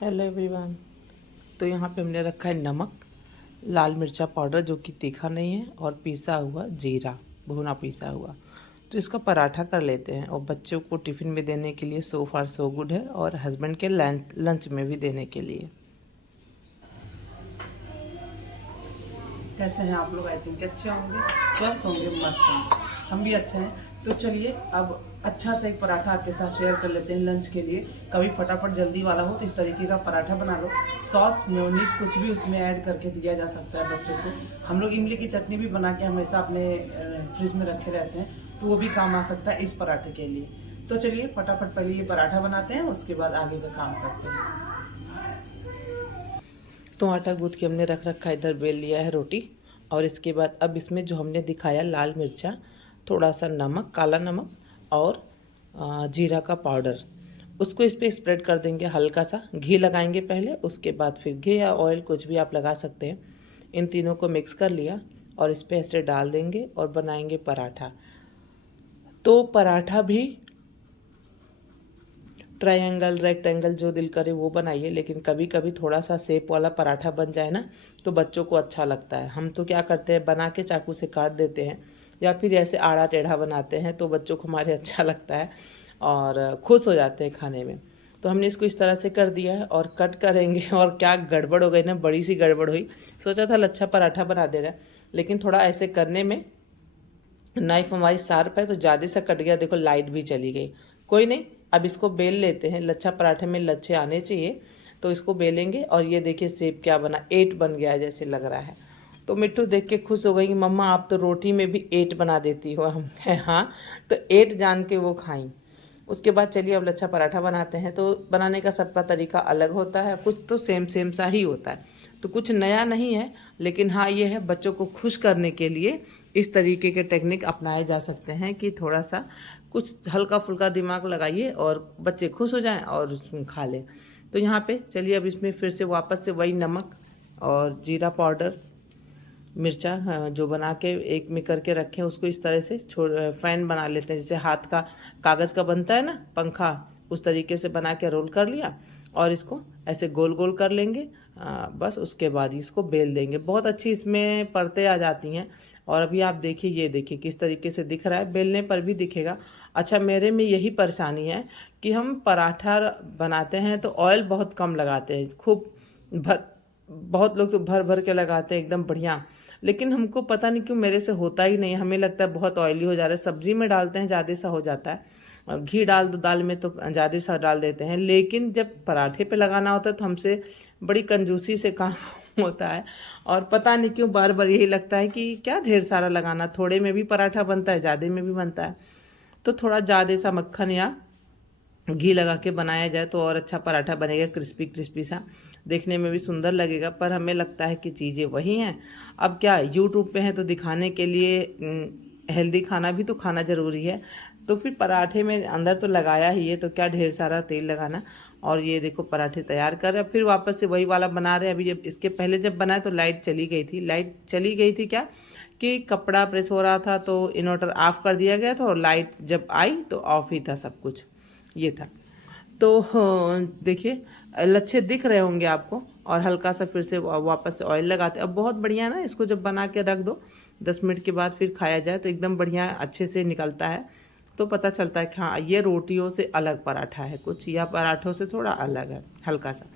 Hello everyone. तो यहाँ पे हमने रखा है नमक, लाल मिर्चा पाउडर जो कि तीखा नहीं है, और पिसा हुआ जीरा, भुना पिसा हुआ। तो इसका पराठा कर लेते हैं, और बच्चों को टिफ़िन में देने के लिए सो फार सो गुड है, और हस्बैंड के लंच में भी देने के लिए। कैसे हैं आप लोग? आई थिंक अच्छे होंगे, स्वस्थ होंगे, मस्त होंगे। हम भी अच्छे हैं। तो चलिए अब अच्छा सा एक पराठा आपके साथ शेयर कर लेते हैं लंच के लिए। कभी फटाफट जल्दी वाला हो तो इस तरीके का पराठा बना लो। सॉस मेयोनीज कुछ भी उसमें ऐड करके दिया जा सकता है बच्चों को। हम लोग इमली की चटनी भी बना के हमेशा अपने फ्रिज में रखे रहते हैं, तो वो भी काम आ सकता है इस पराठे के लिए। तो चलिए फटाफट पहले ये पराठा बनाते हैं, उसके बाद आगे का काम करते हैं। तो आटा गूँथ के हमने रख रखा है, इधर बेल लिया है रोटी। और इसके बाद अब इसमें जो हमने दिखाया लाल मिर्चा, थोड़ा सा नमक, काला नमक, और जीरा का पाउडर, उसको इस पर स्प्रेड कर देंगे। हल्का सा घी लगाएंगे पहले, उसके बाद फिर घी या ऑयल कुछ भी आप लगा सकते हैं। इन तीनों को मिक्स कर लिया और इस पर ऐसे डाल देंगे और बनाएंगे पराठा। तो पराठा भी ट्रायंगल, रेक्टेंगल, जो दिल करे वो बनाइए, लेकिन कभी कभी थोड़ा सा शेप वाला पराठा बन जाए ना, तो बच्चों को अच्छा लगता है। हम तो क्या करते हैं, बना के चाकू से काट देते हैं, या फिर ऐसे आड़ा टेढ़ा बनाते हैं, तो बच्चों को हमारे अच्छा लगता है और खुश हो जाते हैं खाने में। तो हमने इसको इस तरह से कर दिया है और कट करेंगे। और क्या गड़बड़ हो गई ना, बड़ी सी गड़बड़ हुई। सोचा था लच्छा पराठा बना दे रहा है, लेकिन थोड़ा ऐसे करने में नाइफ हमारी शार्प है तो ज़्यादा सा कट गया। देखो लाइट भी चली गई। कोई नहीं, अब इसको बेल लेते हैं। लच्छा पराठे में लच्छे आने चाहिए, तो इसको बेलेंगे। और ये देखिए शेप क्या बना, 8 बन गया है जैसे लग रहा है। तो मिट्टू देख के खुश हो गई कि मम्मा आप तो रोटी में भी 8 बना देती हो। हम कहे हाँ, तो 8 जान के वो खाई। उसके बाद चलिए अब लच्छा पराठा बनाते हैं। तो बनाने का सबका तरीका अलग होता है, कुछ तो सेम सेम सा ही होता है, तो कुछ नया नहीं है। लेकिन हाँ ये है, बच्चों को खुश करने के लिए इस तरीके के टेक्निक अपनाए जा सकते हैं कि थोड़ा सा कुछ हल्का फुल्का दिमाग लगाइए और बच्चे खुश हो जाएं और खा लें। तो यहाँ पे चलिए अब इसमें फिर से वापस से वही नमक और जीरा पाउडर, मिर्चा, जो बना के एक में करके रखें, उसको इस तरह से फैन बना लेते हैं, जैसे हाथ का कागज़ का बनता है ना पंखा, उस तरीके से बना के रोल कर लिया और इसको ऐसे गोल गोल कर लेंगे। बस उसके बाद इसको बेल देंगे। बहुत अच्छी इसमें परतें आ जाती हैं। और अभी आप देखिए, ये देखिए किस तरीके से दिख रहा है, बेलने पर भी दिखेगा। अच्छा, मेरे में यही परेशानी है कि हम पराठा बनाते हैं तो ऑयल बहुत कम लगाते हैं, खूब भर, बहुत लोग तो भर भर के लगाते हैं एकदम बढ़िया। लेकिन हमको पता नहीं क्यों मेरे से होता ही नहीं, हमें लगता है बहुत ऑयली हो जा रहा है। सब्जी में डालते हैं ज़्यादा सा हो जाता है, और घी डाल दो दाल में तो ज़्यादा सा डाल देते हैं। लेकिन जब पराठे पे लगाना होता है तो हमसे बड़ी कंजूसी से काम होता है। और पता नहीं क्यों बार बार यही लगता है कि क्या ढेर सारा लगाना, थोड़े में भी पराठा बनता है, ज़्यादा में भी बनता है। तो थोड़ा ज़्यादा सा मक्खन या घी लगा के बनाया जाए तो और अच्छा पराठा बनेगा, क्रिस्पी क्रिस्पी सा, देखने में भी सुंदर लगेगा। पर हमें लगता है कि चीज़ें वही हैं। अब क्या, यूट्यूब पे हैं तो दिखाने के लिए हेल्दी खाना भी तो खाना ज़रूरी है। तो फिर पराठे में अंदर तो लगाया ही है, तो क्या ढेर सारा तेल लगाना। और ये देखो पराठे तैयार कर रहे हैं, फिर वापस से वही वाला बना रहे हैं। अभी जब इसके पहले जब बनाया तो लाइट चली गई थी। लाइट चली गई थी क्या, कि कपड़ा प्रेस हो रहा था तो इन्वर्टर ऑफ कर दिया गया था, और लाइट जब आई तो ऑफ ही था सब कुछ, ये था। तो देखिए लच्छे दिख रहे होंगे आपको। और हल्का सा फिर से वापस से ऑयल लगाते, अब बहुत बढ़िया ना, इसको जब बना के रख दो 10 मिनट के बाद फिर खाया जाए तो एकदम बढ़िया अच्छे से निकलता है। तो पता चलता है कि हाँ ये रोटियों से अलग पराठा है कुछ, या पराठों से थोड़ा अलग है हल्का सा।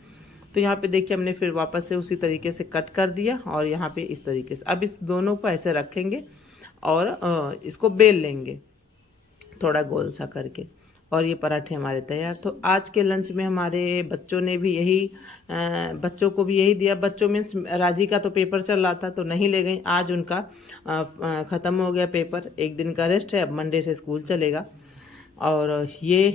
तो यहाँ पे देखिए हमने फिर वापस से उसी तरीके से कट कर दिया, और यहाँ पे इस तरीके से अब इस दोनों को ऐसे रखेंगे और इसको बेल लेंगे थोड़ा गोल सा करके। और ये पराठे हमारे तैयार। तो आज के लंच में हमारे बच्चों ने भी यही बच्चों को भी यही दिया। बच्चों मीन्स राजी का तो पेपर चल रहा था तो नहीं ले गई, आज उनका ख़त्म हो गया पेपर, एक दिन का रेस्ट है, अब मंडे से स्कूल चलेगा। और ये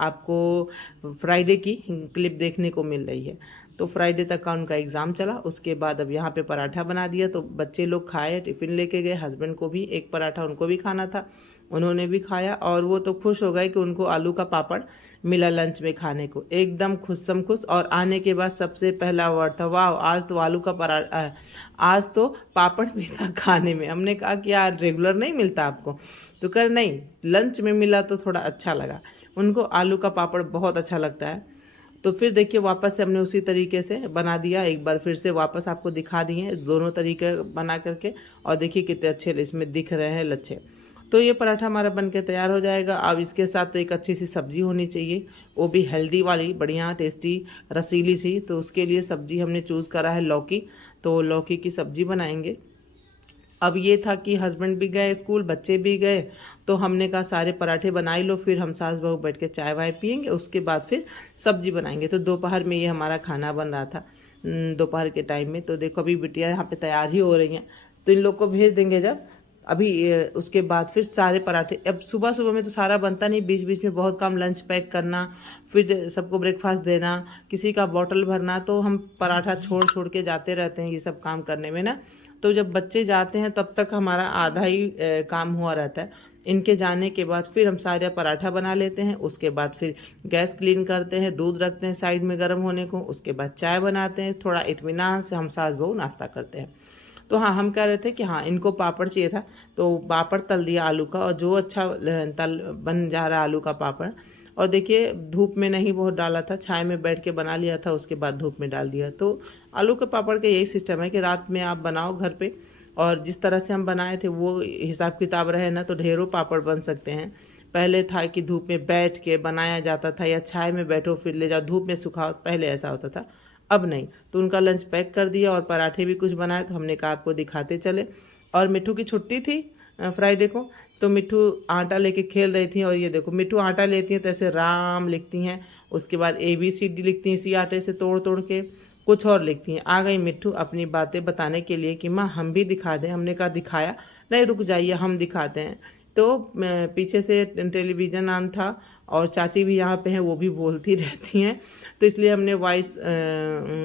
आपको फ्राइडे की क्लिप देखने को मिल रही है। तो फ्राइडे तक का उनका एग्ज़ाम चला, उसके बाद अब यहाँ पे पराठा बना दिया तो बच्चे लोग खाए, टिफ़िन लेके गए। हस्बैंड को भी एक पराठा उनको भी खाना था, उन्होंने भी खाया। और वो तो खुश हो गए कि उनको आलू का पापड़ मिला लंच में खाने को, एकदम खुशम खुश। और आने के बाद सबसे पहला वर्ड था, वाह आज तो आलू का पराठा, आज तो पापड़ भी था खाने में। हमने कहा कि यार रेगुलर नहीं मिलता आपको, तो कर नहीं, लंच में मिला तो थोड़ा अच्छा लगा। उनको आलू का पापड़ बहुत अच्छा लगता है। तो फिर देखिए वापस से हमने उसी तरीके से बना दिया, एक बार फिर से वापस आपको दिखा दिए दोनों तरीके बना करके, और देखिए कितने अच्छे इसमें दिख रहे हैं लच्छे। तो ये पराठा हमारा बन के तैयार हो जाएगा। अब इसके साथ तो एक अच्छी सी सब्जी होनी चाहिए, वो भी हेल्दी वाली, बढ़िया टेस्टी रसीली सी। तो उसके लिए सब्जी हमने चूज़ करा है लौकी, तो लौकी की सब्जी बनाएंगे। अब ये था कि हस्बैंड भी गए स्कूल, बच्चे भी गए, तो हमने कहा सारे पराठे बना ही लो, फिर हम सास बहू बैठ के चाय वाय पियेंगे, उसके बाद फिर सब्जी बनाएंगे। तो दोपहर में ये हमारा खाना बन रहा था दोपहर के टाइम में। तो देखो अभी बिटिया यहाँ पे तैयार ही हो रही हैं, तो इन लोग को भेज देंगे जब अभी उसके बाद फिर सारे पराठे। अब सुबह सुबह में तो सारा बनता नहीं, बीच बीच में बहुत काम, लंच पैक करना, फिर सबको ब्रेकफास्ट देना, किसी का बॉटल भरना, तो हम पराठा छोड़ छोड़ के जाते रहते हैं ये सब काम करने में ना। तो जब बच्चे जाते हैं तब तक हमारा आधा ही काम हुआ रहता है। इनके जाने के बाद फिर हम सारे पराठा बना लेते हैं, उसके बाद फिर गैस क्लीन करते हैं, दूध रखते हैं साइड में गर्म होने को, उसके बाद चाय बनाते हैं, थोड़ा इत्मीनान से हम सास बहू नाश्ता करते हैं। तो हाँ, हम कह रहे थे कि हाँ इनको पापड़ चाहिए था, तो पापड़ तल दिया आलू का, और जो अच्छा तल बन जा रहा आलू का पापड़। और देखिए धूप में नहीं बहुत डाला था, छाए में बैठ के बना लिया था, उसके बाद धूप में डाल दिया। तो आलू के पापड़ का यही सिस्टम है कि रात में आप बनाओ घर पे, और जिस तरह से हम बनाए थे वो हिसाब किताब रहे ना तो ढेरों पापड़ बन सकते हैं। पहले था कि धूप में बैठ के बनाया जाता था, या छाए में बैठो फिर ले जाओ धूप में सुखाओ, पहले ऐसा होता था, अब नहीं। तो उनका लंच पैक कर दिया और पराठे भी कुछ बनाए, तो हमने कहा आपको दिखाते चले। और मिट्ठू की छुट्टी थी फ्राइडे को, तो मिट्ठू आटा लेके खेल रही थी, और ये देखो मिट्ठू आटा लेती हैं तो ऐसे राम लिखती हैं, उसके बाद ABCD लिखती हैं इसी आटे से तोड़ तोड़ के, कुछ और लिखती हैं। आ गई मिट्ठू अपनी बातें बताने के लिए कि माँ हम भी दिखा दें। हमने कहा दिखाया नहीं, रुक जाइए हम दिखाते हैं। तो पीछे से टेलीविज़न ऑन था, और चाची भी यहाँ पे हैं, वो भी बोलती रहती हैं, तो इसलिए हमने वॉइस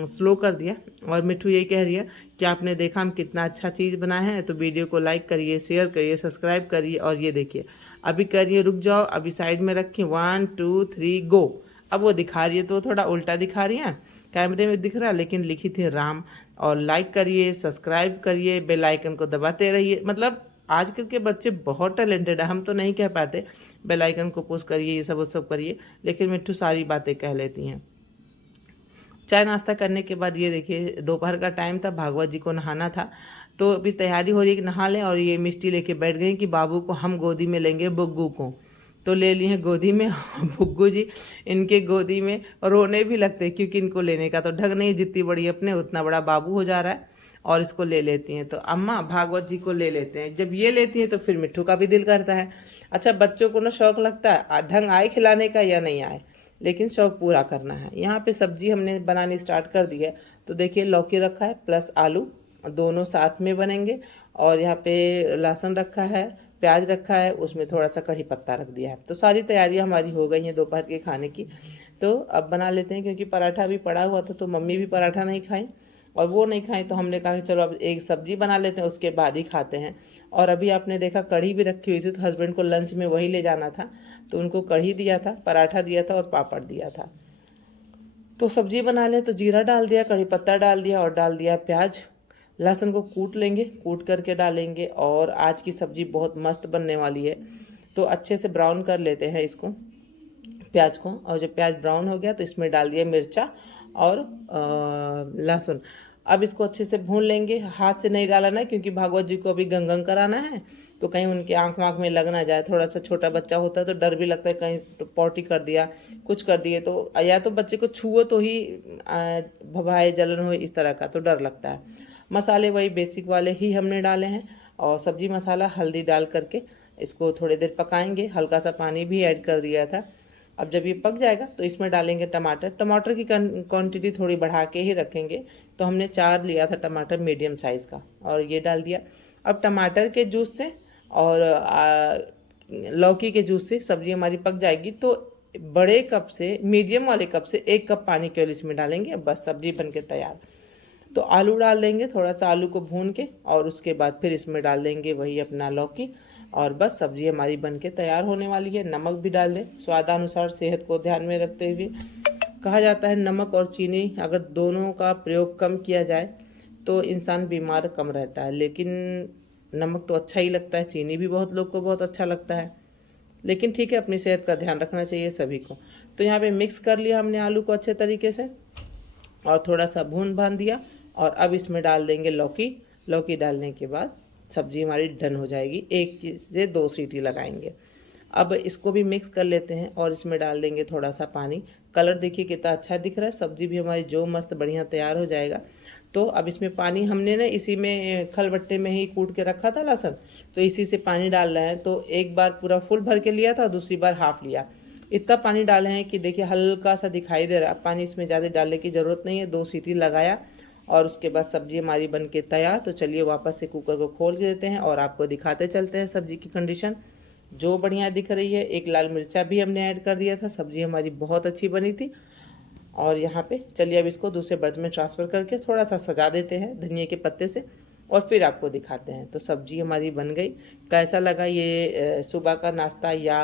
स्लो कर दिया। और मिट्ठू यही कह रही है कि आपने देखा हम कितना अच्छा चीज़ बनाए हैं, तो वीडियो को लाइक करिए, शेयर करिए, सब्सक्राइब करिए। और ये देखिए अभी कर रही है, रुक जाओ अभी साइड में रखी, 1 2 3 गो। अब वो दिखा रही है तो थोड़ा उल्टा दिखा रही है, कैमरे में दिख रहा लेकिन लिखी थी राम। और लाइक करिए, सब्सक्राइब करिए, बेल आइकन को दबाते रहिए। मतलब आजकल के बच्चे बहुत टैलेंटेड है, हम तो नहीं कह पाते बेल आइकन को पुश करिए, ये सब वो सब करिए, लेकिन मिट्ठू सारी बातें कह लेती हैं। चाय नाश्ता करने के बाद ये देखिए दोपहर का टाइम था, भागवत जी को नहाना था, तो अभी तैयारी हो रही है कि नहा लें। और ये मिष्टी लेके बैठ गई कि बाबू को हम गोदी में लेंगे, बुग्गू को। तो ले लिए हैं गोदी में बुग्गू जी इनके गोदी में रोने भी लगते, क्योंकि इनको लेने का तो ढंग नहीं, जितनी बड़ी अपने उतना बड़ा बाबू हो जा रहा है, और इसको ले लेती हैं। तो अम्मा भागवत जी को ले लेते हैं, जब ये लेती हैं तो फिर मिट्ठू का भी दिल करता है। अच्छा बच्चों को ना शौक लगता है, ढंग आए खिलाने का या नहीं आए, लेकिन शौक पूरा करना है। यहाँ पे सब्जी हमने बनानी स्टार्ट कर दी है, तो देखिए लौकी रखा है प्लस आलू, दोनों साथ में बनेंगे। और यहाँ पे लहसुन रखा है, प्याज रखा है, उसमें थोड़ा सा कढ़ी पत्ता रख दिया है। तो सारी तैयारियाँ हमारी हो गई हैं दोपहर के खाने की। तो अब बना लेते हैं, क्योंकि पराठा भी पड़ा हुआ था, तो मम्मी भी पराठा नहीं खाई और वो नहीं खाई, तो हमने कहा कि चलो अब एक सब्जी बना लेते हैं, उसके बाद ही खाते हैं। और अभी आपने देखा कढ़ी भी रखी हुई थी, तो हस्बैंड को लंच में वही ले जाना था, तो उनको कढ़ी दिया था, पराठा दिया था और पापड़ दिया था। तो सब्जी बना लें, तो जीरा डाल दिया, कढ़ी पत्ता डाल दिया, और डाल दिया प्याज। लहसुन को कूट लेंगे, कूट करके डालेंगे। और आज की सब्जी बहुत मस्त बनने वाली है, तो अच्छे से ब्राउन कर लेते हैं इसको, प्याज को। और जब प्याज ब्राउन हो गया तो इसमें डाल दिया मिर्चा और लहसुन। अब इसको अच्छे से भून लेंगे, हाथ से नहीं डाला ना, क्योंकि भागवत जी को अभी गंगन कराना है, तो कहीं उनके आँख वाँख में लग ना जाए। थोड़ा सा छोटा बच्चा होता है तो डर भी लगता है, कहीं पॉटी कर दिया, कुछ कर दिए तो, या तो बच्चे को छुओ तो ही भभाए जलन हो, इस तरह का तो डर लगता है। मसाले वही बेसिक वाले ही हमने डाले हैं, और सब्जी मसाला हल्दी डाल करके इसको थोड़ी देर पकाएंगे, हल्का सा पानी भी ऐड कर दिया था। अब जब ये पक जाएगा तो इसमें डालेंगे टमाटर। टमाटर की क्वांटिटी थोड़ी बढ़ा के ही रखेंगे, तो हमने 4 लिया था टमाटर मीडियम साइज़ का, और ये डाल दिया। अब टमाटर के जूस से और लौकी के जूस से सब्जी हमारी पक जाएगी, तो बड़े कप से, मीडियम वाले कप से 1 कप पानी केवल इसमें डालेंगे, बस सब्जी बन के तैयार। तो आलू डाल देंगे, थोड़ा सा आलू को भून के, और उसके बाद फिर इसमें डाल देंगे वही अपना लौकी, और बस सब्जी हमारी बनके तैयार होने वाली है। नमक भी डाल दें स्वादानुसार, सेहत को ध्यान में रखते हुए। कहा जाता है नमक और चीनी अगर दोनों का प्रयोग कम किया जाए तो इंसान बीमार कम रहता है, लेकिन नमक तो अच्छा ही लगता है, चीनी भी बहुत लोग को बहुत अच्छा लगता है, लेकिन ठीक है अपनी सेहत का ध्यान रखना चाहिए सभी को। तो यहाँ पे मिक्स कर लिया हमने आलू को अच्छे तरीके से और थोड़ा सा भून भान दिया। और अब इसमें डाल देंगे लौकी। लौकी डालने के बाद सब्जी हमारी डन हो जाएगी। 1 से 2 सीटी लगाएंगे। अब इसको भी मिक्स कर लेते हैं और इसमें डाल देंगे थोड़ा सा पानी। कलर देखिए कितना अच्छा दिख रहा है। सब्जी भी हमारी जो मस्त बढ़िया तैयार हो जाएगा। तो अब इसमें पानी हमने ना इसी में खलबट्टे में ही कूट के रखा था लहसुन, तो इसी से पानी डाल रहे हैं। तो एक बार पूरा फुल भर के लिया था, दूसरी बार हाफ लिया। इतना पानी डाले हैं कि देखिए हल्का सा दिखाई दे रहा है। पानी इसमें ज़्यादा डालने की ज़रूरत नहीं है। 2 सीटी लगाया और उसके बाद सब्जी हमारी बन के तैयार। तो चलिए वापस से कुकर को खोल के देते हैं और आपको दिखाते चलते हैं सब्जी की कंडीशन जो बढ़िया दिख रही है। एक लाल मिर्चा भी हमने ऐड कर दिया था। सब्जी हमारी बहुत अच्छी बनी थी। और यहाँ पे चलिए अब इसको दूसरे बर्तन में ट्रांसफ़र करके थोड़ा सा सजा देते हैं धनिया के पत्ते से और फिर आपको दिखाते हैं। तो सब्जी हमारी बन गई। कैसा लगा ये सुबह का नाश्ता या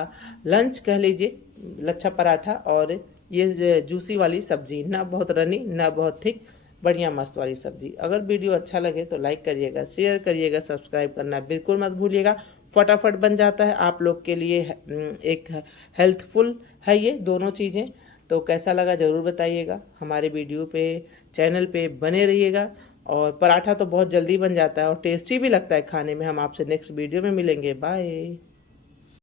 लंच कह लीजिए, लच्छा पराठा और ये जूसी वाली सब्जी, ना बहुत रनी ना बहुत थिक, बढ़िया मस्त वाली सब्जी। अगर वीडियो अच्छा लगे तो लाइक करिएगा, शेयर करिएगा, सब्सक्राइब करना बिल्कुल मत भूलिएगा। फटाफट बन जाता है आप लोग के लिए। एक हेल्थफुल है ये दोनों चीज़ें। तो कैसा लगा ज़रूर बताइएगा। हमारे वीडियो पे चैनल पे बने रहिएगा। और पराठा तो बहुत जल्दी बन जाता है और टेस्टी भी लगता है खाने में। हम आपसे नेक्स्ट वीडियो में मिलेंगे। बाय।